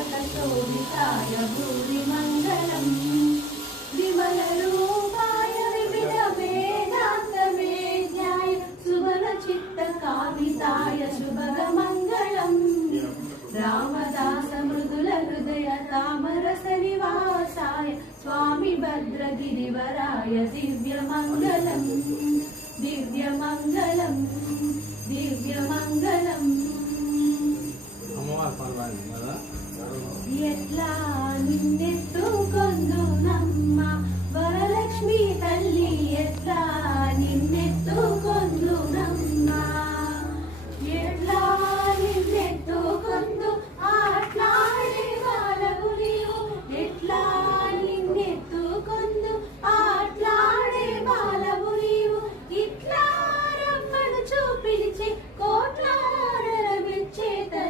भारतकशोभिताय भूरिमङ्गलम् विमलरूपाय विविधवेदान्तवेद्याय सुवनचित्तकामिताय शुभगमङ्गलम् रामदास मृदुलहृदय तामरसनिवासाय स्वामी भद्रगिरिवराय दिव्यमङ्गलम् दिव्यमङ्गलम् दिव्यमङ्गलम् ఎట్లా